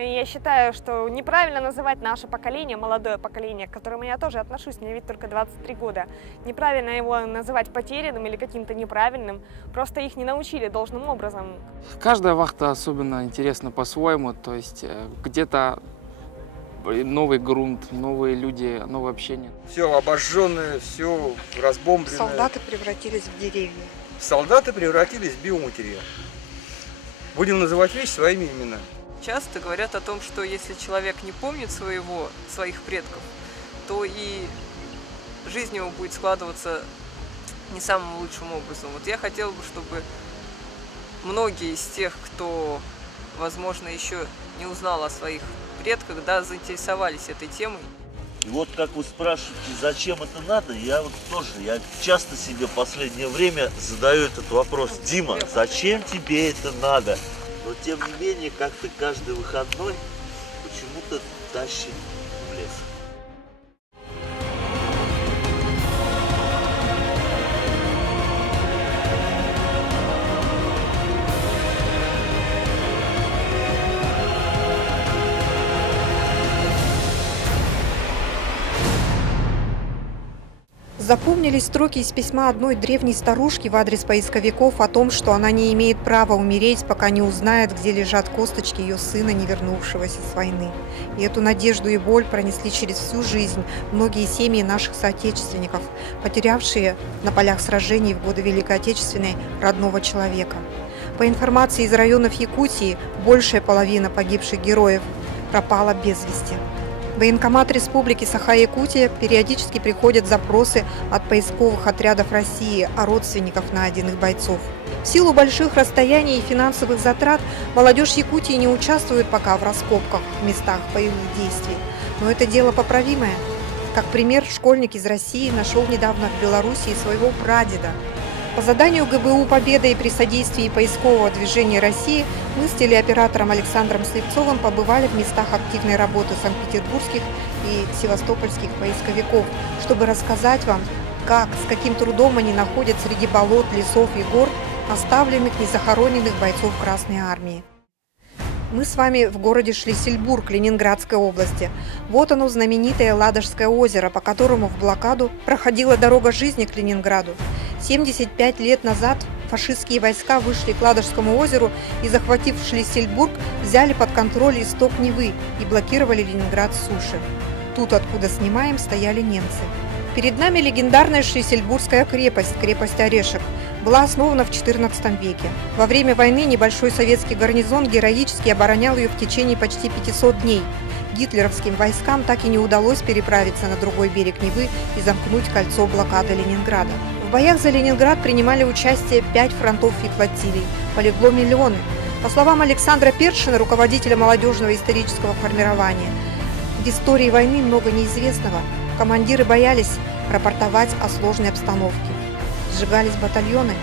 Я считаю, что неправильно называть наше поколение, молодое поколение, к которому я тоже отношусь, мне ведь только 23 года. Неправильно его называть потерянным или каким-то неправильным, просто их не научили должным образом. Каждая вахта особенно интересна по-своему, то есть где-то новый грунт, новые люди, новое общение. Все обожженное, все разбомбленное. Солдаты превратились в деревья. Солдаты превратились в биоматериал. Будем называть вещи своими именами. Часто говорят о том, что если человек не помнит своих предков, то и жизнь его будет складываться не самым лучшим образом. Вот я хотела бы, чтобы многие из тех, кто, возможно, еще не узнал о своих предках, да, заинтересовались этой темой. И вот как вы спрашиваете, зачем это надо, я часто себе в последнее время задаю этот вопрос. Дима, зачем тебе это надо? Но тем не менее, как-то каждый выходной почему-то тащит в лес. Запомнились строки из письма одной древней старушки в адрес поисковиков о том, что она не имеет права умереть, пока не узнает, где лежат косточки ее сына, не вернувшегося с войны. И эту надежду и боль пронесли через всю жизнь многие семьи наших соотечественников, потерявшие на полях сражений в годы Великой Отечественной родного человека. По информации из районов Якутии, большая половина погибших героев пропала без вести. В военкомат Республики Саха-Якутия периодически приходят запросы от поисковых отрядов России о родственниках найденных бойцов. В силу больших расстояний и финансовых затрат молодежь Якутии не участвует пока в раскопках в местах боевых действий. Но это дело поправимое. Как пример, школьник из России нашел недавно в Белоруссии своего прадеда. По заданию ГБУ «Победа» и при содействии поискового движения России мы с телеоператором Александром Слепцовым побывали в местах активной работы санкт-петербургских и севастопольских поисковиков, чтобы рассказать вам, как, с каким трудом они находят среди болот, лесов и гор оставленных незахороненных бойцов Красной Армии. Мы с вами в городе Шлиссельбург Ленинградской области. Вот оно, знаменитое Ладожское озеро, по которому в блокаду проходила дорога жизни к Ленинграду. 75 лет назад фашистские войска вышли к Ладожскому озеру и, захватив Шлиссельбург, взяли под контроль исток Невы и блокировали Ленинград с суши. Тут, откуда снимаем, стояли немцы. Перед нами легендарная Шлиссельбургская крепость, крепость Орешек, была основана в XIV веке. Во время войны небольшой советский гарнизон героически оборонял ее в течение почти 500 дней. Гитлеровским войскам так и не удалось переправиться на другой берег Невы и замкнуть кольцо блокады Ленинграда. В боях за Ленинград принимали участие 5 фронтов и флотилий. Полегло миллионы. По словам Александра Першина, руководителя молодежного исторического формирования, в истории войны много неизвестного. Командиры боялись рапортовать о сложной обстановке. Сжигались батальоны.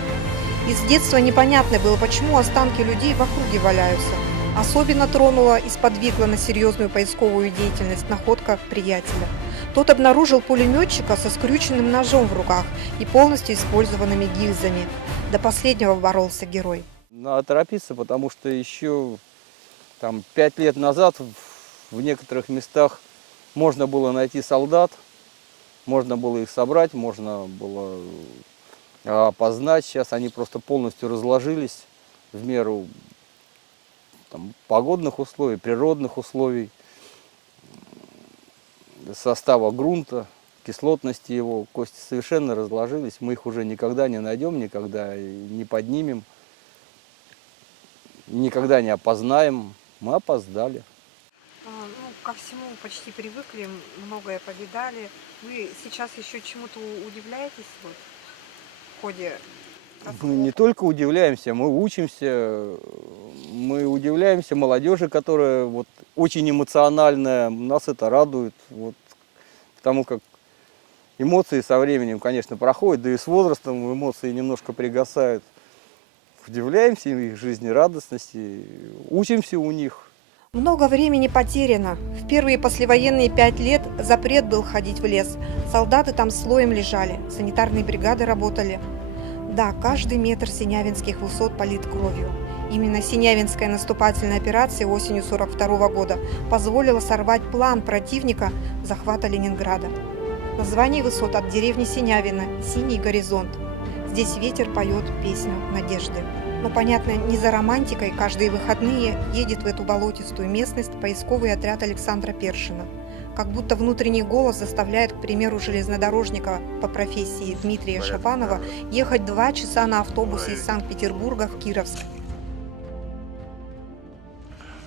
И с детства непонятно было, почему останки людей в округе валяются. Особенно тронула и сподвигла на серьезную поисковую деятельность находка приятеля. Тот обнаружил пулеметчика со скрюченным ножом в руках и полностью использованными гильзами. До последнего боролся герой. Надо торопиться, потому что еще 5 лет назад в некоторых местах можно было найти солдат, можно было их собрать, можно было опознать. Сейчас они просто полностью разложились в меру погодных условий, природных условий, состава грунта, кислотности его. Кости совершенно разложились. Мы их уже никогда не найдем, никогда не поднимем, никогда не опознаем. Мы опоздали. Ко всему почти привыкли, многое повидали. Вы сейчас еще чему-то удивляетесь в ходе раскопок? Мы не только удивляемся, мы учимся. Мы удивляемся молодежи, которая очень эмоциональная. Нас это радует. Потому как эмоции со временем, конечно, проходят, да и с возрастом эмоции немножко пригасают. Удивляемся их жизнерадостности, учимся у них. Много времени потеряно. В первые послевоенные 5 лет запрет был ходить в лес. Солдаты там слоем лежали, санитарные бригады работали. Да, каждый метр синявинских высот полит кровью. Именно Синявинская наступательная операция осенью 1942 года позволила сорвать план противника захвата Ленинграда. Название высот от деревни Синявино «Синий горизонт». Здесь ветер поет песню надежды. Но, понятно, не за романтикой каждые выходные едет в эту болотистую местность поисковый отряд Александра Першина. Как будто внутренний голос заставляет, к примеру, железнодорожника по профессии Дмитрия Шапанова ехать 2 часа на автобусе из Санкт-Петербурга в Кировск.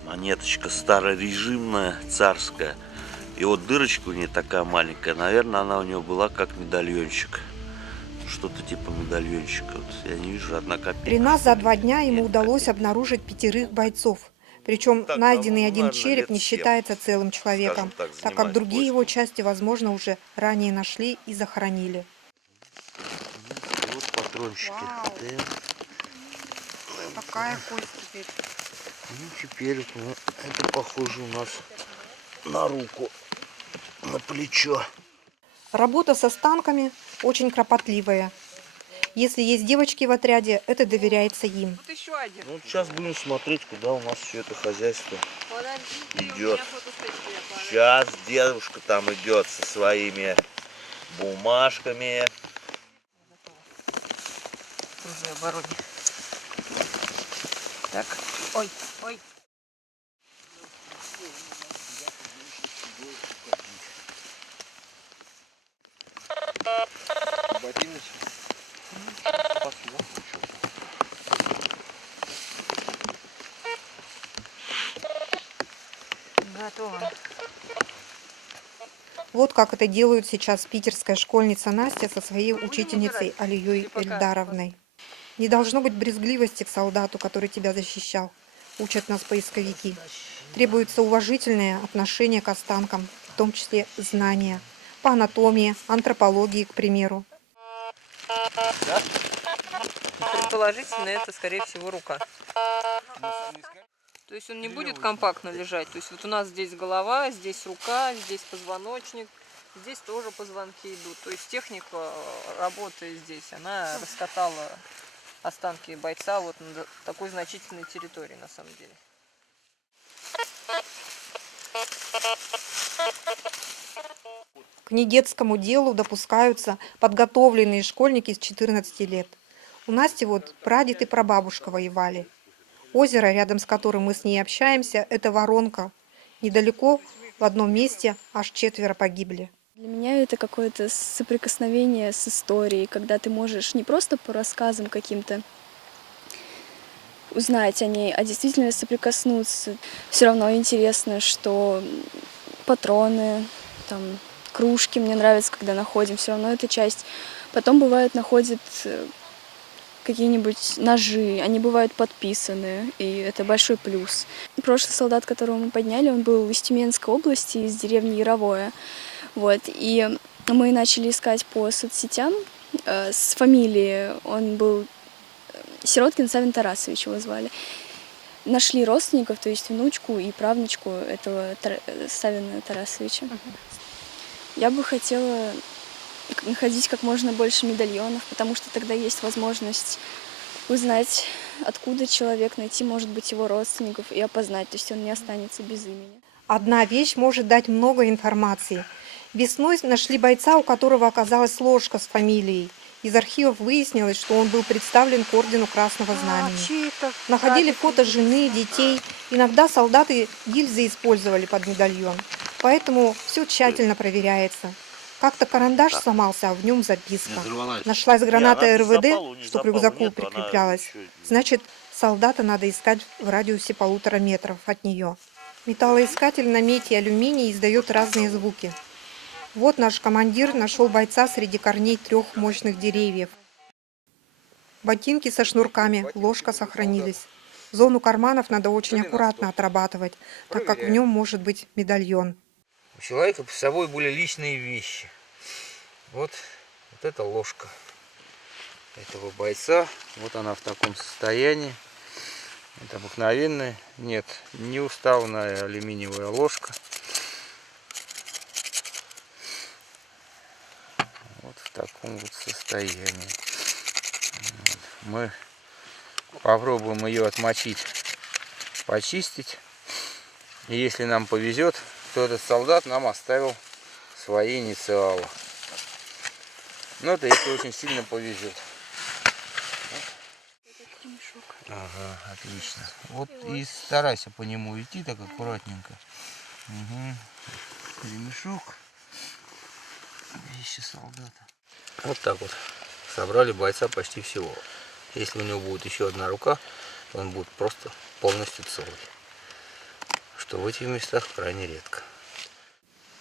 Монеточка старорежимная, царская. И вот дырочка у нее такая маленькая. Наверное, она у нее была как медальончик. Что-то типа медальончика. Вот я не вижу, одна копейка. При нас за 2 дня ему удалось обнаружить 5 бойцов. Причем Так, найденный один наверное, череп лет не 7, считается целым человеком, так, так как занимаюсь другие его поиском. части, возможно, уже ранее нашли и захоронили. Вот патрончики. Вау. Да. Какая кость теперь? Ну, теперь вот, это похоже у нас на руку, на плечо. Работа с останками очень кропотливая. Если есть девочки в отряде, это доверяется им. Вот еще один. Ну, сейчас будем смотреть, куда у нас все это хозяйство идет. Сейчас дедушка там идет со своими бумажками. Уже обороне. Так. Ой, ой. Готово. Вот как это делают сейчас питерская школьница Настя со своей учительницей Алией Эльдаровной. Не должно быть брезгливости к солдату, который тебя защищал, учат нас поисковики. Требуется уважительное отношение к останкам, в том числе знания по анатомии, антропологии, к примеру. Предположительно, это, скорее всего, рука. То есть он не будет компактно лежать. То есть вот у нас здесь голова, здесь рука, здесь позвоночник, здесь тоже позвонки идут. То есть техника работы здесь, она раскатала останки бойца вот на такой значительной территории, на самом деле. К недетскому делу допускаются подготовленные школьники с 14 лет. У Насти вот прадед и прабабушка воевали. Озеро, рядом с которым мы с ней общаемся, это Воронка. Недалеко, в одном месте, аж 4 погибли. Для меня это какое-то соприкосновение с историей, когда ты можешь не просто по рассказам каким-то узнать о ней, а действительно соприкоснуться. Все равно интересно, что патроны, там, кружки мне нравится, когда находим, все равно это часть. Потом бывает находят какие-нибудь ножи, они бывают подписаны, и это большой плюс. Прошлый солдат, которого мы подняли, он был из Тюменской области, из деревни Яровое. Вот, и мы начали искать по соцсетям с фамилией. Он был Сироткин Савин Тарасович, его звали. Нашли родственников, то есть внучку и правнучку этого Савина Тарасовича. Я бы хотела находить как можно больше медальонов, потому что тогда есть возможность узнать, откуда человек, найти, может быть, его родственников и опознать, то есть он не останется без имени. Одна вещь может дать много информации. Весной нашли бойца, у которого оказалась ложка с фамилией. Из архивов выяснилось, что он был представлен к ордену Красного Знамени. Находили фото жены, детей. Иногда солдаты гильзы использовали под медальон. Поэтому все тщательно проверяется. Как-то карандаш сломался, а в нем записка. Нашлась граната РВД, что к рюкзаку прикреплялась. Значит, солдата надо искать в радиусе 1,5 метров от нее. Металлоискатель на мете алюминий издает разные звуки. Вот наш командир нашел бойца среди корней 3 мощных деревьев. Ботинки со шнурками, ложка сохранились. Зону карманов надо очень аккуратно отрабатывать, так как в нем может быть медальон. У человека с собой были личные вещи. Вот эта ложка этого бойца. Вот она в таком состоянии. Это обыкновенная, нет, неуставная алюминиевая ложка. Вот в таком вот состоянии. Мы Попробуем ее отмочить, почистить. И если нам повезет, то этот солдат нам оставил свои инициалы. Но это если очень сильно повезет. Ага, отлично. Вот и старайся по нему идти так аккуратненько. Угу. Ремешок. Вещи солдата. Вот так вот. Собрали бойца почти всего. Если у него будет еще одна рука, то он будет просто полностью целый. Что в этих местах крайне редко.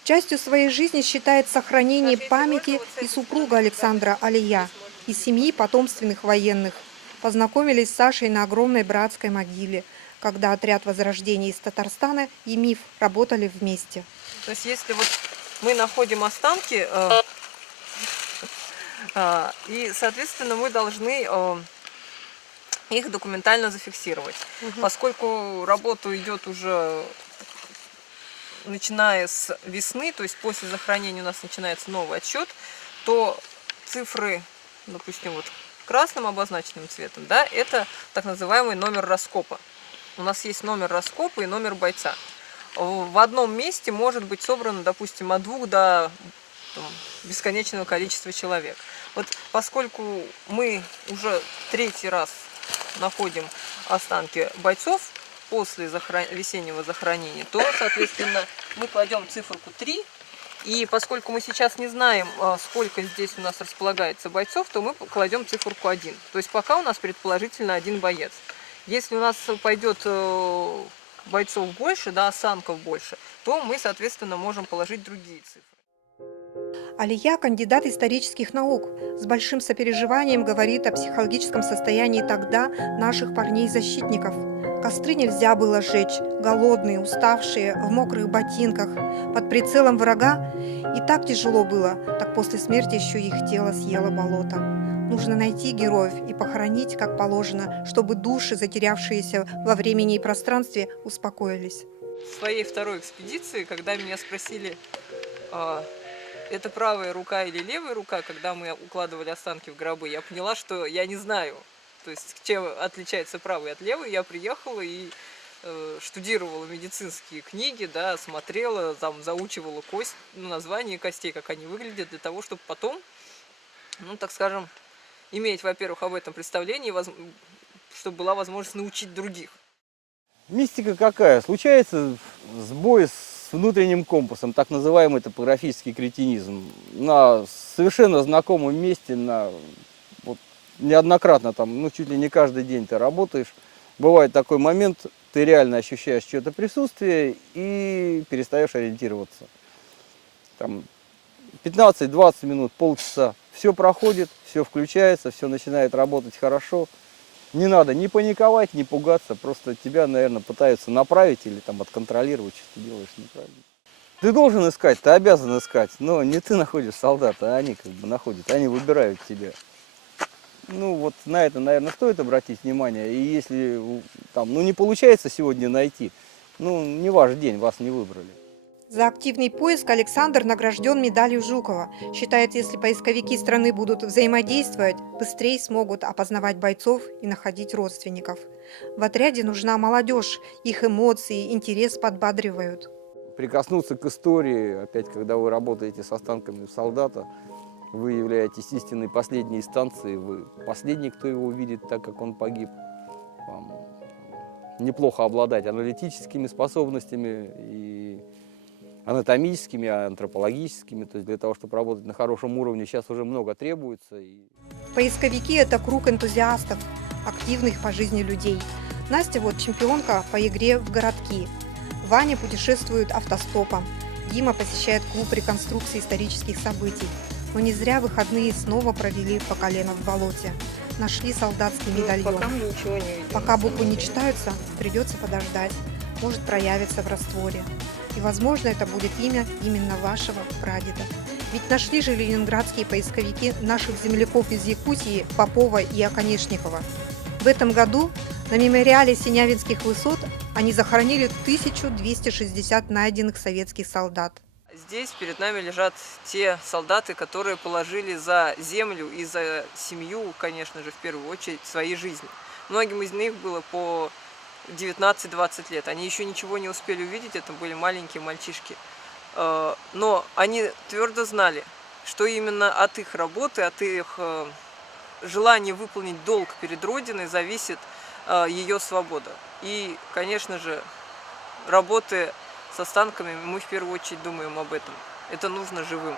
Частью своей жизни считает сохранение памяти и супруга Александра Алия из семьи потомственных военных. Познакомились с Сашей на огромной братской могиле, когда отряд Возрождения из Татарстана и МИФ работали вместе. То есть если вот мы находим останки, и, соответственно, мы должны их документально зафиксировать. Поскольку работа идет уже начиная с весны, то есть после захоронения у нас начинается новый отсчет, то цифры, допустим, вот красным обозначенным цветом, да, это так называемый номер раскопа. У нас есть номер раскопа и номер бойца. В одном месте может быть собрано, допустим, от 2 до бесконечного количества человек. Вот поскольку мы уже 3-й раз находим останки бойцов после весеннего захоронения, то, соответственно, мы кладем циферку 3. И поскольку мы сейчас не знаем, сколько здесь у нас располагается бойцов, то мы кладем циферку 1. То есть пока у нас предположительно 1 боец. Если у нас пойдет бойцов больше, да, осанков больше, то мы, соответственно, можем положить другие цифры. Алия – кандидат исторических наук. С большим сопереживанием говорит о психологическом состоянии тогда наших парней-защитников. Костры нельзя было сжечь, голодные, уставшие, в мокрых ботинках, под прицелом врага. И так тяжело было, так после смерти еще их тело съело болото. Нужно найти героев и похоронить, как положено, чтобы души, затерявшиеся во времени и пространстве, успокоились. В своей 2-й экспедиции, когда меня спросили, это правая рука или левая рука, когда мы укладывали останки в гробы, я поняла, что я не знаю, то есть чем отличается правая от левой. Я приехала и штудировала медицинские книги, да, смотрела, там, заучивала названия костей, как они выглядят, для того, чтобы потом, ну, так скажем, иметь, во-первых, об этом представление, чтобы была возможность научить других. Мистика какая? Случается сбой с внутренним компасом, так называемый топографический кретинизм. На совершенно знакомом месте, вот, неоднократно, там, ну, чуть ли не каждый день ты работаешь. Бывает такой момент, ты реально ощущаешь чье-то присутствие и перестаешь ориентироваться. Там 15-20 минут, полчаса. Все проходит, все включается, все начинает работать хорошо. Не надо ни паниковать, ни пугаться, просто тебя, наверное, пытаются направить или там отконтролировать, что ты делаешь неправильно. Ты должен искать, ты обязан искать, но не ты находишь солдата, а они как бы находят, они выбирают тебя. Ну вот на это, наверное, стоит обратить внимание, и если там, ну, не получается сегодня найти, ну, не ваш день, вас не выбрали. За активный поиск Александр награжден медалью Жукова. Считает, если поисковики страны будут взаимодействовать, быстрее смогут опознавать бойцов и находить родственников. В отряде нужна молодежь, их эмоции, интерес подбадривают. Прикоснуться к истории, опять, когда вы работаете с останками солдата, вы являетесь истинной последней инстанцией, вы последний, кто его увидит так, как он погиб. Вам неплохо обладать аналитическими способностями и анатомическими, антропологическими, то есть для того, чтобы работать на хорошем уровне, сейчас уже много требуется. Поисковики – это круг энтузиастов, активных по жизни людей. Настя вот чемпионка по игре в городки. Ваня путешествует автостопом. Дима посещает клуб реконструкции исторических событий. Но не зря выходные снова провели по колено в болоте. Нашли солдатский медальон. Пока мы ничего не видим. Пока буквы не читаются, придется подождать. Может проявиться в растворе. И, возможно, это будет имя именно вашего прадеда. Ведь нашли же ленинградские поисковики наших земляков из Якутии Попова и Оконечникова. В этом году на мемориале Синявинских высот они захоронили 1260 найденных советских солдат. Здесь перед нами лежат те солдаты, которые положили за землю и за семью, конечно же, в первую очередь, свои жизни. Многим из них было по 19-20 лет. Они еще ничего не успели увидеть, это были маленькие мальчишки. Но они твердо знали, что именно от их работы, от их желания выполнить долг перед Родиной зависит ее свобода. И, конечно же, работы с останками мы в первую очередь думаем об этом. Это нужно живым.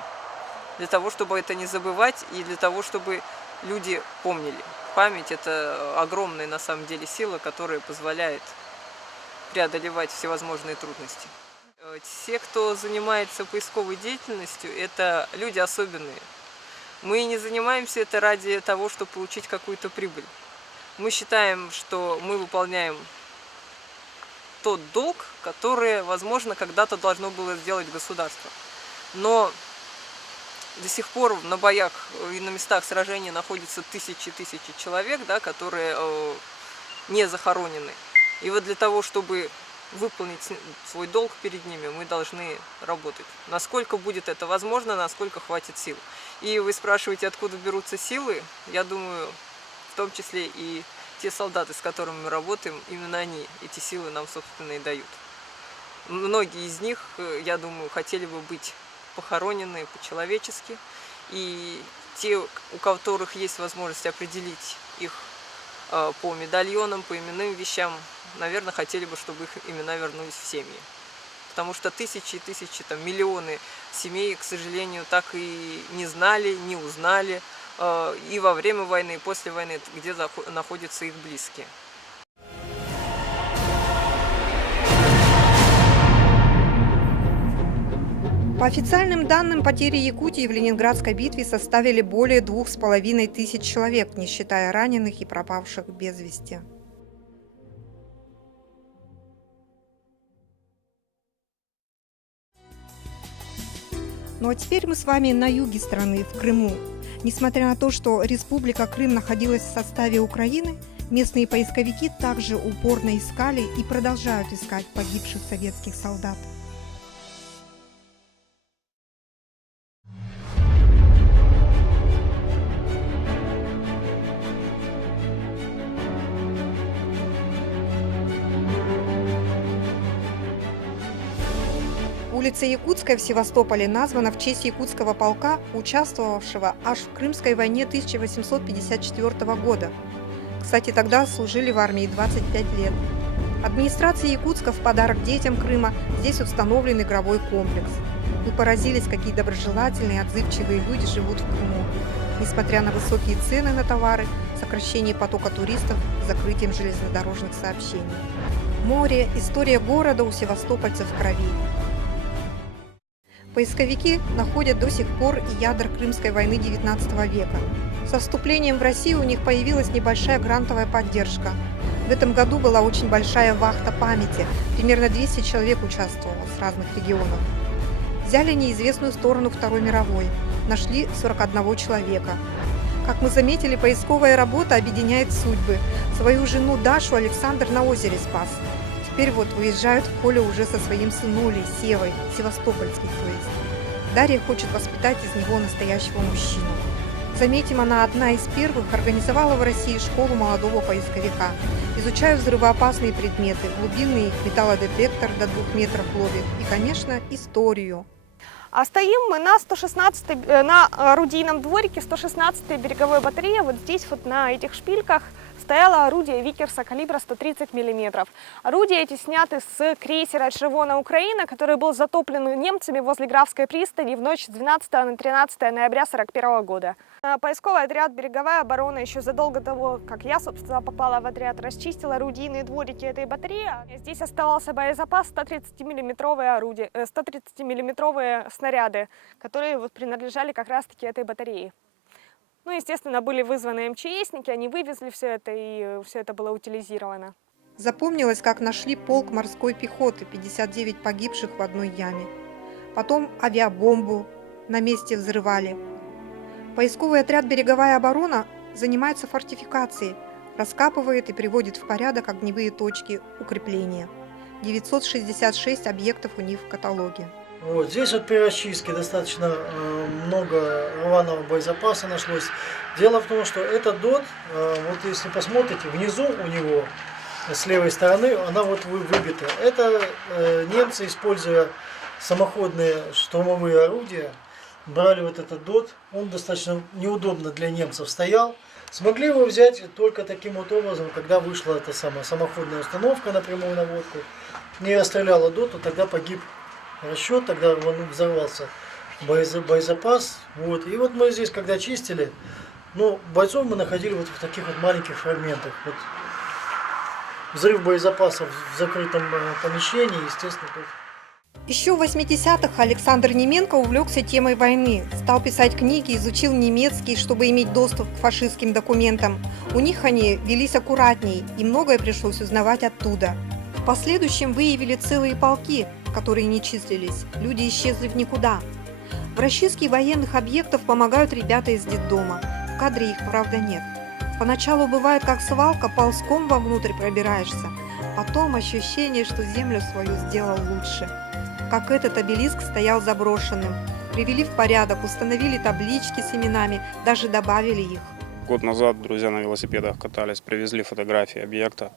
Для того, чтобы это не забывать и для того, чтобы люди помнили. Память – это огромная на самом деле сила, которая позволяет преодолевать всевозможные трудности. Те, кто занимается поисковой деятельностью, это люди особенные. Мы не занимаемся это ради того, чтобы получить какую-то прибыль. Мы считаем, что мы выполняем тот долг, который, возможно, когда-то должно было сделать государство. Но до сих пор на боях и на местах сражений находятся тысячи человек, да, которые не захоронены. И вот для того, чтобы выполнить свой долг перед ними, мы должны работать. Насколько будет это возможно, насколько хватит сил. И вы спрашиваете, откуда берутся силы, я думаю, в том числе и те солдаты, с которыми мы работаем, именно они эти силы нам, собственно, и дают. Многие из них, я думаю, хотели бы быть похоронены по-человечески. И те, у которых есть возможность определить их по медальонам, по именным вещам, наверное, хотели бы, чтобы их имена вернулись в семьи. Потому что тысячи и тысячи, там, миллионы семей, к сожалению, так и не знали, не узнали и во время войны, и после войны, где находятся их близкие. По официальным данным, потери Якутии в Ленинградской битве составили более 2500 человек, не считая раненых и пропавших без вести. Ну а теперь мы с вами на юге страны, в Крыму. Несмотря на то, что Республика Крым находилась в составе Украины, местные поисковики также упорно искали и продолжают искать погибших советских солдат. Улица Якутская в Севастополе названа в честь якутского полка, участвовавшего аж в Крымской войне 1854 года. Кстати, тогда служили в армии 25 лет. Администрации Якутска в подарок детям Крыма здесь установлен игровой комплекс. Вы поразились, какие доброжелательные, отзывчивые люди живут в Крыму. Несмотря на высокие цены на товары, сокращение потока туристов, закрытием железнодорожных сообщений. Море, история города у севастопольцев в крови. Поисковики находят до сих пор и ядра Крымской войны XIX века. Со вступлением в Россию у них появилась небольшая грантовая поддержка. В этом году была очень большая вахта памяти. Примерно 200 человек участвовало с разных регионов. Взяли неизвестную сторону Второй мировой. Нашли 41 человека. Как мы заметили, поисковая работа объединяет судьбы. Свою жену Дашу Александр на озере спас. Теперь вот выезжают в поле уже со своим сынулей, Севой, севастопольский, то есть. Дарья хочет воспитать из него настоящего мужчину. Заметим, она одна из первых организовала в России школу молодого поисковика. Изучают взрывоопасные предметы, глубинный металлодетектор до 2 метров ловит и, конечно, историю. А стоим мы на орудийном дворике 116-й береговой батареи. Вот здесь вот на этих шпильках стояло орудие Викерса калибра 130 мм. Орудия эти сняты с крейсера «Червона Украина», который был затоплен немцами возле Графской пристани в ночь с 12 на 13 ноября 1941 года. Поисковый отряд «Береговая оборона» еще задолго до того, как я, собственно, попала в отряд, расчистил орудийные дворики этой батареи. Здесь оставался боезапас 130-миллиметровые орудия, 130-миллиметровые снаряды, которые вот принадлежали как раз-таки этой батарее. Ну, естественно, были вызваны МЧСники, они вывезли все это, и все это было утилизировано. Запомнилось, как нашли полк морской пехоты, 59 погибших в одной яме. Потом авиабомбу на месте взрывали. Поисковый отряд «Береговая оборона» занимается фортификацией, раскапывает и приводит в порядок огневые точки укрепления. 966 объектов у них в каталоге. Вот. Здесь вот при расчистке достаточно много рваного боезапаса нашлось. Дело в том, что этот ДОТ, вот если посмотрите, внизу у него, с левой стороны, она вот выбита. Это немцы, используя самоходные штурмовые орудия, брали вот этот ДОТ. Он достаточно неудобно для немцев стоял. Смогли его взять только таким вот образом, когда вышла эта самая самоходная установка на прямую наводку. Не расстреляла ДОТ, то тогда погиб расчет, тогда он взорвался боезапас. Вот. И вот мы здесь, когда чистили, ну, бойцов мы находили вот в таких вот маленьких фрагментах. Вот. Взрыв боезапаса в закрытом помещении, естественно, тут. Еще в 80-х Александр Неменко увлекся темой войны, стал писать книги, изучил немецкий, чтобы иметь доступ к фашистским документам. У них они велись аккуратней, и многое пришлось узнавать оттуда. В последующем выявили целые полки, которые не числились, люди исчезли в никуда. В расчистке военных объектов помогают ребята из детдома, в кадре их, правда, нет. Поначалу бывает как свалка, ползком вовнутрь пробираешься, потом ощущение, что землю свою сделал лучше. Как этот обелиск стоял заброшенным. Привели в порядок, установили таблички с именами, даже добавили их. Год назад друзья на велосипедах катались, привезли фотографии объекта.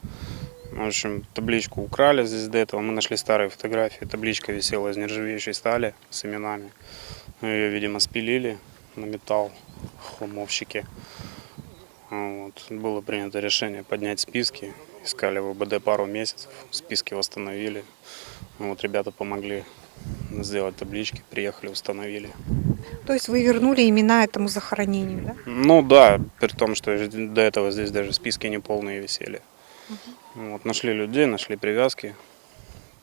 В общем, табличку украли здесь до этого. Мы нашли старые фотографии. Табличка висела из нержавеющей стали с именами. Ее, видимо, спилили на металл хламовщики. Вот. Было принято решение поднять списки. Искали в УБД пару месяцев, списки восстановили. Вот ребята помогли сделать таблички, приехали, установили. То есть вы вернули имена этому захоронению, да? Ну да, при том, что до этого здесь даже списки неполные висели. Вот, нашли людей, нашли привязки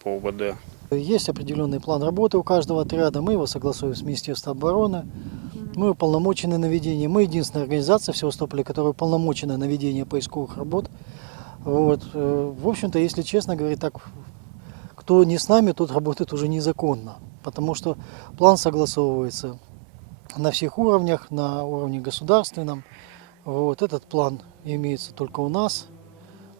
по УБД. Есть определенный план работы у каждого отряда, мы его согласуем с Министерством обороны. Мы уполномочены на ведение, мы единственная организация в Севастополе, которая уполномочена на ведение поисковых работ. Вот. В общем-то, если честно говорить, так, кто не с нами, тот работает уже незаконно, потому что план согласовывается на всех уровнях, на уровне государственном. Вот. Этот план имеется только у нас.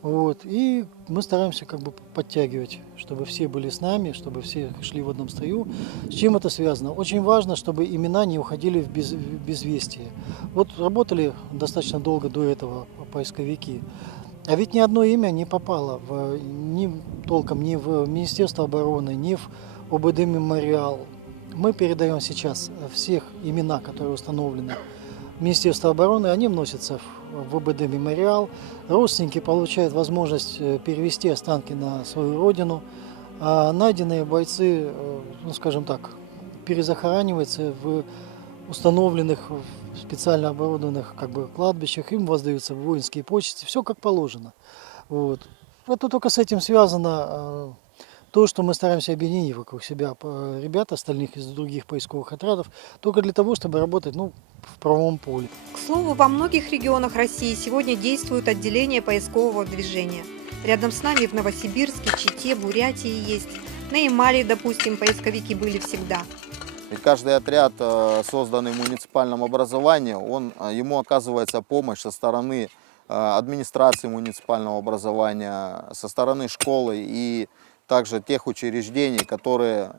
Вот. И мы стараемся как бы подтягивать, чтобы все были с нами, чтобы все шли в одном строю. С чем это связано? Очень важно, чтобы имена не уходили в безвестие. Вот работали достаточно долго до этого поисковики. А ведь ни одно имя не попало толком ни в Министерство обороны, ни в ОБД «Мемориал». Мы передаем сейчас всех имена, которые установлены в Министерство обороны, они вносятся в ОБД «Мемориал». Родственники получают возможность перевести останки на свою родину. А найденные бойцы, ну скажем так, перезахораниваются в установленных, специально оборудованных как бы кладбищах, им воздаются воинские почести, все как положено. Вот. Это только с этим связано то, что мы стараемся объединить вокруг себя ребят остальных из других поисковых отрядов, только для того, чтобы работать в правовом поле. К слову, во многих регионах России сегодня действуют отделения поискового движения. Рядом с нами в Новосибирске, Чите, Бурятии есть. На Ямале, допустим, поисковики были всегда. И каждый отряд, созданный в муниципальном образовании, ему оказывается помощь со стороны администрации муниципального образования, со стороны школы и также тех учреждений, которые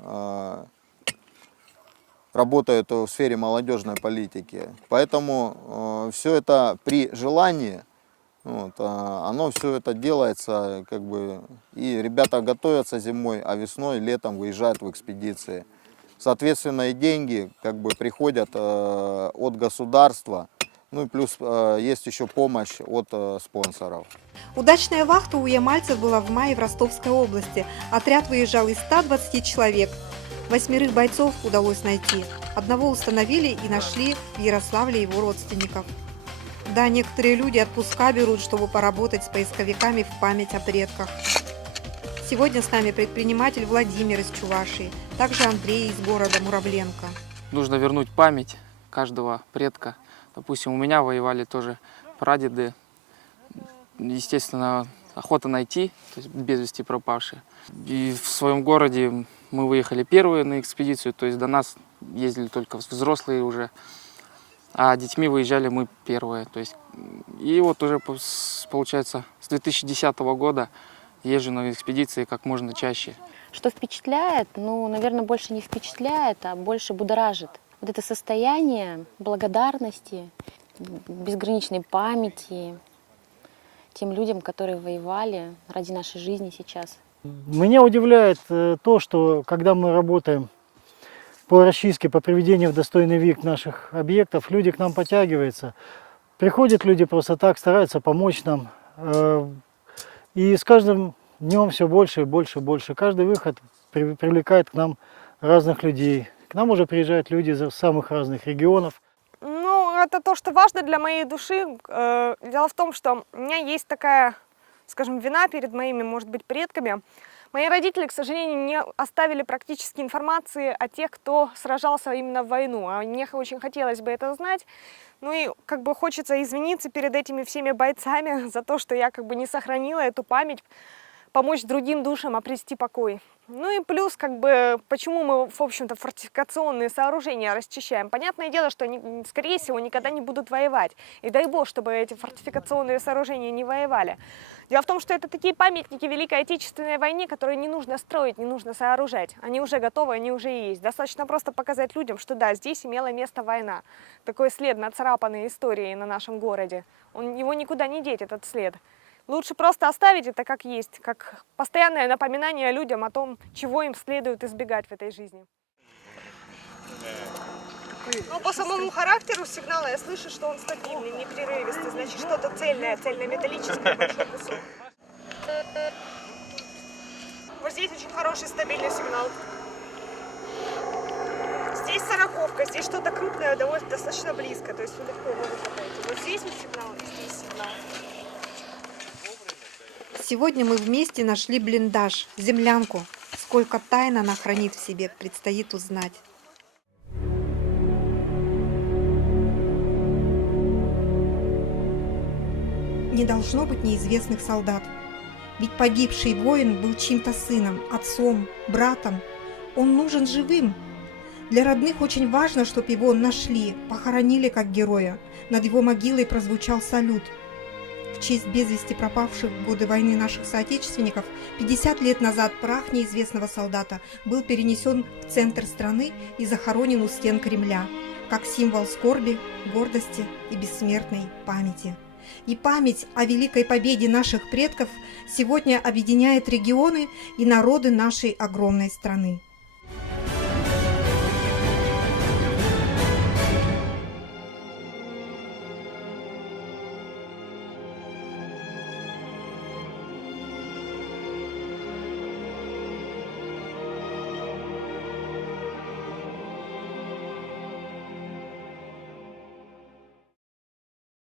работают в сфере молодежной политики. Поэтому все это при желании, оно все это делается, как бы, и ребята готовятся зимой, а весной, летом выезжают в экспедиции. Соответственно, и деньги как бы приходят от государства, ну и плюс есть еще помощь от спонсоров. Удачная вахта у ямальцев была в мае в Ростовской области. Отряд выезжал из 120 человек. 8 бойцов удалось найти. Одного установили и нашли в Ярославле его родственников. Да, некоторые люди отпуска берут, чтобы поработать с поисковиками в память о предках. Сегодня с нами предприниматель Владимир из Чувашии, также Андрей из города Муравленко. Нужно вернуть память каждого предка. Допустим, у меня воевали тоже прадеды. Естественно, охота найти, то есть без вести пропавшие. И в своем городе мы выехали первые на экспедицию, то есть до нас ездили только взрослые уже, а детьми выезжали мы первые. То есть, и вот уже, получается, с 2010 года езжу на экспедиции как можно чаще. Что впечатляет? Ну, наверное, больше не впечатляет, а больше будоражит. Вот это состояние благодарности, безграничной памяти тем людям, которые воевали ради нашей жизни сейчас. Меня удивляет то, что когда мы работаем по расчистке, по приведению в достойный вид наших объектов, люди к нам подтягиваются. Приходят люди просто так, стараются помочь нам. И с каждым днем все больше и больше и больше. Каждый выход привлекает к нам разных людей. К нам уже приезжают люди из самых разных регионов. Ну, это то, что важно для моей души. Дело в том, что у меня есть такая, скажем, вина перед моими, может быть, предками. Мои родители, к сожалению, не оставили практически информации о тех, кто сражался именно в войну. А мне очень хотелось бы это знать. Ну и как бы хочется извиниться перед этими всеми бойцами за то, что я как бы не сохранила эту память, помочь другим душам обрести покой. Ну и плюс, как бы, почему мы, в общем-то, фортификационные сооружения расчищаем. Понятное дело, что они, скорее всего, никогда не будут воевать. И дай бог, чтобы эти фортификационные сооружения не воевали. Дело в том, что это такие памятники Великой Отечественной войне, которые не нужно строить, не нужно сооружать. Они уже готовы, они уже есть. Достаточно просто показать людям, что да, здесь имела место война. Такой след, нацарапанный историей на нашем городе. Его никуда не деть, этот след. Лучше просто оставить это как есть, как постоянное напоминание людям о том, чего им следует избегать в этой жизни. Ну, по самому характеру сигнала я слышу, что он стабильный, непрерывистый, значит что-то цельное, цельнометаллическое, большой кусок. Вот здесь очень хороший стабильный сигнал. Здесь 40-ка, здесь что-то крупное, достаточно близко, то есть вы легко его выхватаете. Вот здесь вот сигнал и здесь сигнал. Сегодня мы вместе нашли блиндаж, землянку. Сколько тайн она хранит в себе, предстоит узнать. Не должно быть неизвестных солдат. Ведь погибший воин был чьим-то сыном, отцом, братом. Он нужен живым. Для родных очень важно, чтобы его нашли, похоронили как героя. Над его могилой прозвучал салют. В честь без вести пропавших в годы войны наших соотечественников 50 лет назад прах неизвестного солдата был перенесен в центр страны и захоронен у стен Кремля, как символ скорби, гордости и бессмертной памяти. И память о великой победе наших предков сегодня объединяет регионы и народы нашей огромной страны.